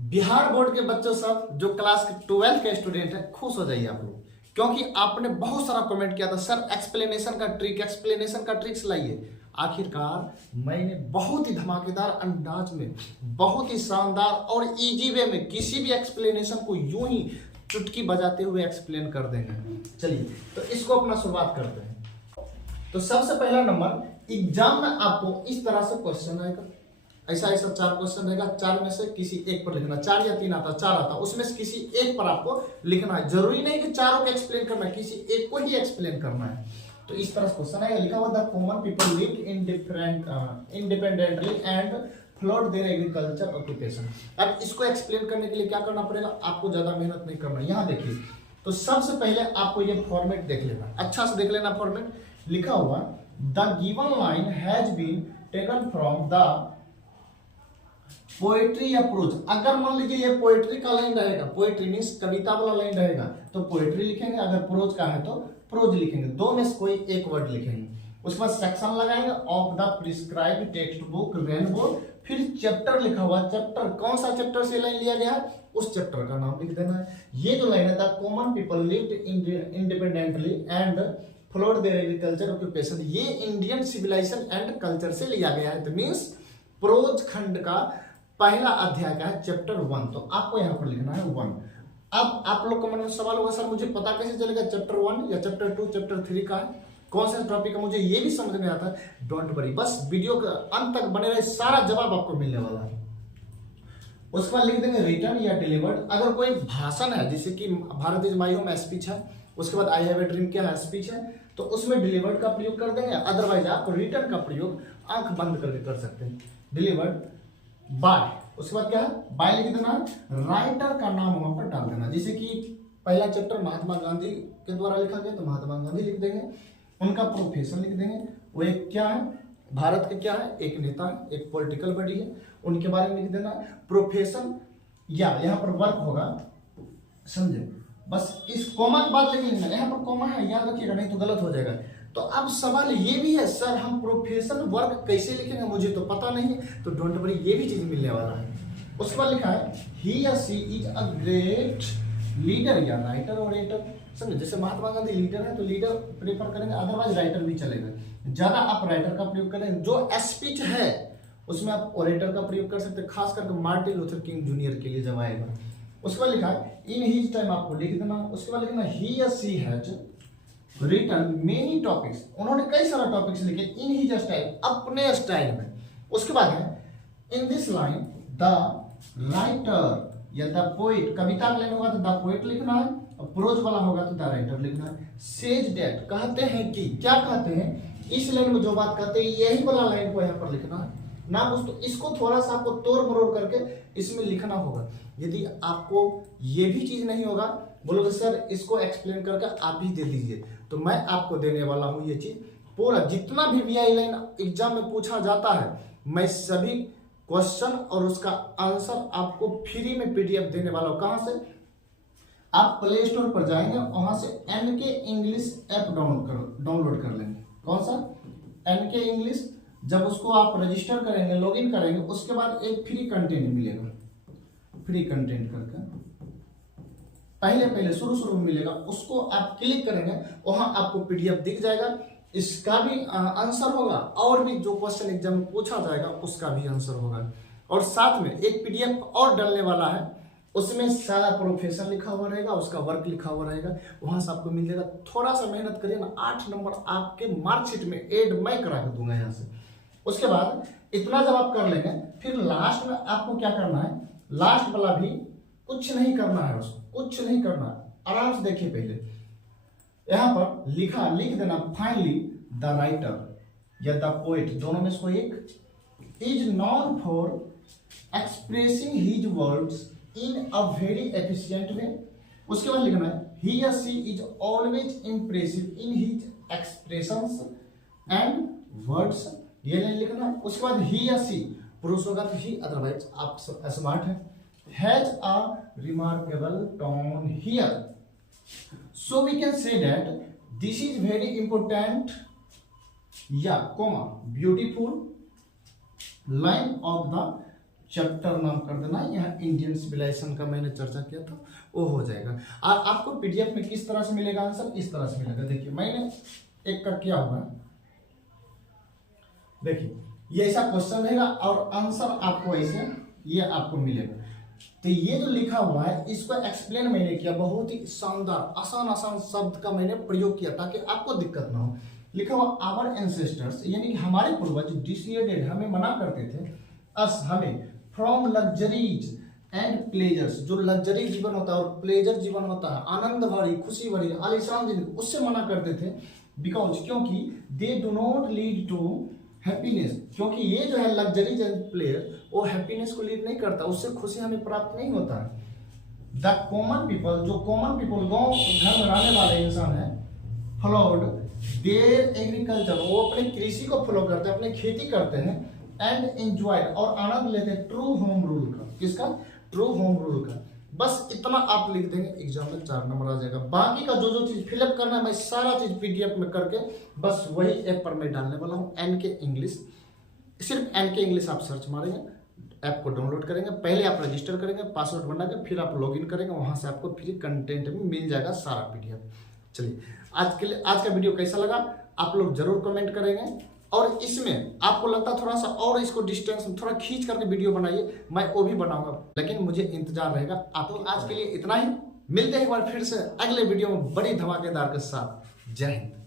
Bihar board के बच्चों सब जो क्लास 12 के स्टूडेंट है, खुश हो जाइए आप लोग, क्योंकि आपने बहुत सारा कमेंट किया था सर एक्सप्लेनेशन का ट्रिक्स लाइए। आखिरकार मैंने बहुत ही धमाकेदार अंदाज में, बहुत ही शानदार और इजी वे में किसी भी एक्सप्लेनेशन को यूं ही चुटकी बजाते हुए एक्सप्लेन कर देंगे। चलिए तो इसको अपना शुरुआत करते हैं। तो सबसे पहला नंबर, एग्जाम में आपको इस तरह से क्वेश्चन आएगा, ऐसा 4 क्वेश्चन रहेगा, 4 में से किसी एक पर लिखना। 4 या 3 आता, 4 आता, उसमें से किसी एक पर आपको लिखना है। जरूरी नहीं कि चारों को एक्सप्लेन करना है, किसी एक को ही एक्सप्लेन करना है। तो इस तरह से क्वेश्चन आएगा, लिखा हुआ the common people live independently and float there agriculture occupation. अब इसको एक्सप्लेन करने के लिए क्या करना पड़ेगा, आपको ज्यादा मेहनत नहीं करना। यहाँ देखिए, तो सबसे पहले आपको ये फॉर्मेट देख लेना, अच्छा से देख लेना फॉर्मेट। लिखा हुआ the given line has been taken from the poetry या प्रोज। अगर मान लीजिए ये पोएट्री का लाइन रहेगा, पोएट्री मींस कविता वाला लाइन रहेगा, तो पोएट्री लिखेंगे। अगर प्रोज का है तो प्रोज लिखेंगे, दो में से कोई एक वर्ड लिखेंगे। उसके बाद सेक्शन लगाएंगे, of the prescribed text book rainbow. फिर चैप्टर लिखा हुआ, चैप्टर कौन सा चैप्टर से लाइन लिया गया है, उस चैप्टर का नाम लिख देना है। ये जो लाइन है, the common people lived independently and followed there agriculture occupation, ये इंडियन सिविलाइजेशन एंड कल्चर से लिया गया है। तो मींस प्रोज खंड का पहला अध्याय का है चैप्टर 1, तो आपको यहाँ पर लिखना है 1। अब आप लोग को मन में सवाल होगा, सर मुझे पता कैसे चलेगा चैप्टर 1 या चैप्टर 2 चैप्टर 3 का है, कौन सा टॉपिक है, मुझे ये भी समझ में आता है। डोंट वरी, बस वीडियो के अंत तक बने रहे, सारा जवाब आपको मिलने वाला है। उसके बाद लिख देंगे रिटर्न या डिलीवर्ड। अगर कोई भाषण है, जैसे कि Bharat is my home speech है, उसके बाद आई हैव ए ड्रीम क्या है स्पीच है, तो उसमें डिलीवर्ड का प्रयोग कर देंगे। अदरवाइज आप रिटर्न का प्रयोग आंख बंद करके कर सकते हैं। डिलीवर्ड बाय, उसके बाद क्या है, बाय लिख देना, राइटर का नाम वहां पर डाल देना। जैसे कि पहला चैप्टर महात्मा गांधी के द्वारा लिखा गया, तो महात्मा गांधी लिख देंगे। उनका प्रोफेशन लिख देंगे, वो एक क्या है, भारत के क्या है, एक नेता है, एक पॉलिटिकल बॉडी है, उनके बारे में लिख देना। प्रोफेशन या यहाँ पर वर्क होगा, समझे, बस इस कॉमा के बाद लिखना, यहाँ पर कॉमा है, याद रखिएगा, नहीं तो गलत हो जाएगा। तो अब सवाल ये भी है, सर हम प्रोफेशन वर्क कैसे लिखेंगे, मुझे तो पता नहीं है, तो डोंट वरी, ये भी चीज मिलने वाला है। उसके बाद लिखा है ही या she is a great leader या राइटर और एडिटर। समझे, जैसे महात्मा गांधी लीडर है तो लीडर प्रेफर करेंगे, अदरवाइज राइटर भी चलेगा। ज्यादा आप राइटर का प्रयोग करें, जो स्पीच है उसमें आप ओरेटर का प्रयोग कर सकते हैं, खास करके मार्टिन लूथर किंग जूनियर के लिए जब आएगा। उसके बाद लिखा है इन हिज टाइम, आपको लिख देना। उसके बाद लिखना ही या सी हैज रिटन मेनी टॉपिक्स, उन्होंने कई सारा टॉपिक्स लिखे इन हिज स्टाइल, अपने स्टाइल में। उसके बाद है in this line the writer या द पोइट, कविता का लाइन होगा तो द पोइट लिखना है, और प्रोज वाला होगा तो द राइटर लिखना है। सेज दैट, कहते हैं कि, क्या कहते हैं, इस लाइन में जो बात कहते हैं यही वाला लाइन को यहाँ पर लिखना है ना। दोस्तों इसको थोड़ा सा आपको तोड़ मरोड़ करके इसमें लिखना होगा। यदि आपको ये भी चीज नहीं होगा, बोलोगे सर इसको एक्सप्लेन करके आप ही दे दीजिए, तो मैं आपको देने वाला हूं ये चीज पूरा। जितना भी VI लाइन एग्जाम में पूछा जाता है, मैं सभी क्वेश्चन और उसका आंसर आपको फ्री में PDF देने वाला हूं। कहां से, आप प्ले स्टोर पर जाएंगे, वहां से NK इंग्लिश ऐप डाउनलोड कर लेंगे। कौन सा, NK इंग्लिश। जब उसको आप रजिस्टर करेंगे, लॉगिन करेंगे, उसके बाद एक फ्री कंटेंट मिलेगा, फ्री कंटेंट करके पहले शुरू में मिलेगा, उसको आप क्लिक करेंगे, वहां आपको PDF दिख जाएगा, इसका भी आंसर होगा, और भी जो क्वेश्चन एग्जाम में पूछा जाएगा उसका भी आंसर होगा। और साथ में एक PDF और डालने वाला है, उसमें सारा प्रोफेशन लिखा हुआ रहेगा, उसका वर्क लिखा हुआ रहेगा, वहां से आपको मिल जाएगा। थोड़ा सा मेहनत करिए ना, 8 नंबर आपके मार्कशीट में ऐड मैं करा के दूंगा यहाँ से। उसके बाद इतना जब आप कर लेंगे, फिर लास्ट में आपको क्या करना है, लास्ट वाला भी कुछ नहीं करना है, उसको कुछ नहीं करना, आराम से देखिए। पहले यहां पर लिख देना फाइनली द राइटर या द पोएट, दोनों में से कोई एक, is known for expressing his words in a very efficient way. उसके बाद लिखना है ही या she is always impressive in his expressions and words, ये लाइन लिखना है। उसके बाद ही या सी, पुरुष होगा तो ही, अदरवाइज आप स्मार्ट है। Has a remarkable tone here, so we can say that this is very important या beautiful line of the chapter नाम कर देना, यहाँ इंडियन सिविलाइजेशन का मैंने चर्चा किया था, वो हो जाएगा। और आपको पीडीएफ में किस तरह से मिलेगा आंसर, इस तरह से मिलेगा। देखिए मैंने एक का किया हुआ है, देखिए ये ऐसा क्वेश्चन रहेगा और आंसर आपको ऐसे ये आपको मिलेगा। तो ये जो लिखा हुआ है इसको एक्सप्लेन मैंने किया, बहुत ही शानदार आसान आसान शब्द का मैंने प्रयोग किया ताकि आपको दिक्कत ना हो। लिखा हुआ आवर एंसेस्टर्स, यानी कि हमारे पूर्वज डिसाइडेड, हमें मना करते थे, अस हमें, फ्रॉम लग्जरीज एंड प्लेजर्स, जो लग्जरी जीवन होता है और प्लेजर जीवन होता है, आनंद भरी खुशी भरी आलीशान जिंदगी, उससे मना करते थे। बिकॉज, क्योंकि they do not lead to happiness, क्योंकि ये जो है लग्जरीज एंड प्लेयर वो हैप्पीनेस को लीड नहीं करता, उससे खुशी हमें प्राप्त नहीं होता है। द कॉमन पीपल, जो कॉमन पीपल गांव घर में रहने वाले इंसान है, फॉलोड देयर एग्रीकल्चर, वो अपने कृषि को फॉलो करते हैं, अपनी खेती करते हैं, एंड एंजॉय, और आनंद लेते हैं ट्रू होम रूल का। किसका? ट्रू होम रूल का। बस इतना आप लिख देंगे, एग्जाम में 4 नंबर आ जाएगा। बाकी का जो जो चीज फिलअप करना है मैं सारा चीज पीडीएफ में करके बस वही ऐप पर मैं डालने वाला हूँ, एनके इंग्लिश। सिर्फ एनके इंग्लिश आप सर्च मारेंगे, ऐप को डाउनलोड करेंगे, पहले आप रजिस्टर करेंगे, पासवर्ड बना के फिर आप लॉगिन करेंगे, वहां से आपको फ्री कंटेंट में मिल जाएगा सारा पीडीएफ। चलिए आज का वीडियो कैसा लगा आप लोग जरूर कमेंट करेंगे, और इसमें आपको लगता थोड़ा सा और इसको डिस्टेंस थोड़ा खींच करके वीडियो बनाइए, मैं वो भी बनाऊंगा, लेकिन मुझे इंतजार रहेगा आप। तो आज के लिए इतना ही, मिलते हैं एक बार फिर से अगले वीडियो में बड़ी धमाकेदार के साथ। जय हिंद।